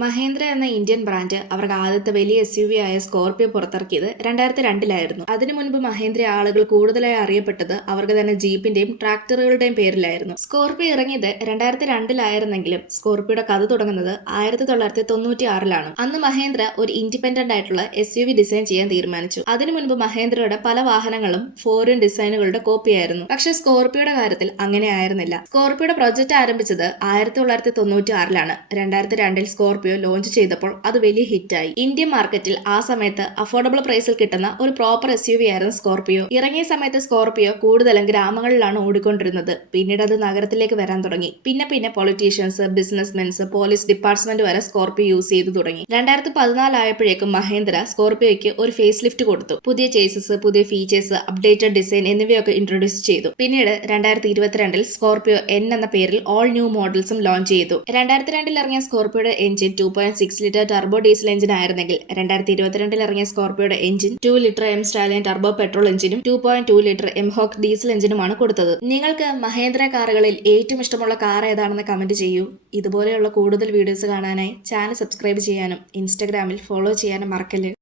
മഹേന്ദ്ര എന്ന Indian brand അവർക്ക് ആദ്യത്തെ വലിയ SUV ആയ സ്കോർപിയോ പുറത്തിറക്കിയത് 2002-ലായിരുന്നു. അതിനു മുൻപ് മഹേന്ദ്ര ആളുകൾ കൂടുതലായി അറിയപ്പെട്ടത് അവർക്ക് തന്നെ ജീപ്പിന്റെയും ട്രാക്ടറുകളുടെയും പേരിലായിരുന്നു. സ്കോർപിയോ ഇറങ്ങിയത് 2002-ലായിരുന്നെങ്കിലും സ്കോർപിയോയുടെ കഥ തുടങ്ങുന്നത് 1996-ലാണ്. അന്ന് മഹേന്ദ്ര ഒരു ഇൻഡിപെൻഡന്റ് ആയിട്ടുള്ള SUV ഡിസൈൻ ചെയ്യാൻ തീരുമാനിച്ചു. അതിനു മുൻപ് മഹേന്ദ്രയുടെ പല വാഹനങ്ങളും ഫോറിൻ ഡിസൈനുകളുടെ കോപ്പിയായിരുന്നു. പക്ഷേ സ്കോർപിയോയുടെ കാര്യത്തിൽ അങ്ങനെ ആയിരുന്നില്ല. സ്കോർപിയോയുടെ പ്രൊജക്ട് ആരംഭിച്ചത് 1996-ലാണ്. 2002-ൽ സ്കോർപിയോ ലോഞ്ച് ചെയ്തപ്പോൾ അത് വലിയ ഹിറ്റായി. ഇന്ത്യൻ മാർക്കറ്റിൽ ആ സമയത്ത് അഫോർഡബിൾ പ്രൈസിൽ കിട്ടുന്ന ഒരു പ്രോപ്പർ SUV ആയിരുന്നു സ്കോർപിയോ. ഇറങ്ങിയ സമയത്ത് സ്കോർപിയോ കൂടുതലും ഗ്രാമങ്ങളിലാണ് ഓടിക്കൊണ്ടിരുന്നത്. പിന്നീട് അത് നഗരത്തിലേക്ക് വരാൻ തുടങ്ങി. പിന്നെ പൊളിറ്റീഷ്യൻസ്, ബിസിനസ്മെൻസ്, പോലീസ് ഡിപ്പാർട്ട്മെന്റ് വരെ സ്കോർപിയോ യൂസ് ചെയ്തു തുടങ്ങി. 2014 ആയപ്പോഴേക്കും മഹേന്ദ്ര സ്കോർപിയോയ്ക്ക് ഒരു ഫേസ് ലിഫ്റ്റ് കൊടുത്തു. പുതിയ ചേസസ്, പുതിയ ഫീച്ചേഴ്സ്, അപ്ഡേറ്റഡ് ഡിസൈൻ എന്നിവയൊക്കെ ഇൻട്രൊഡ്യൂസ് ചെയ്തു. പിന്നീട് 2022-ൽ സ്കോർപിയോ N എന്ന പേരിൽ ഓൾ ന്യൂ മോഡൽസും ലോഞ്ച് ചെയ്തു. 2002-ൽ ഇറങ്ങിയ സ്കോർപിയോയുടെ engine 2.6 litre turbo diesel engine ആയിരുന്നെങ്കിൽ 2022-ൽ ഇറങ്ങിയ സ്കോർപിയോയുടെ engine 2 litre M Stallion turbo petrol എഞ്ചിനും 2.2 ലിറ്റർ M ഹോക്ക് ഡീസൽ എഞ്ചിനുമാണ് കൊടുത്തത്. നിങ്ങൾക്ക് മഹേന്ദ്ര കാറുകളിൽ ഏറ്റവും ഇഷ്ടമുള്ള കാർ ഏതാണെന്ന് കമന്റ് ചെയ്യൂ. ഇതുപോലെയുള്ള കൂടുതൽ വീഡിയോസ് കാണാനായി ചാനൽ സബ്സ്ക്രൈബ് ചെയ്യാനും ഇൻസ്റ്റഗ്രാമിൽ ഫോളോ ചെയ്യാനും മറക്കല്ലേ.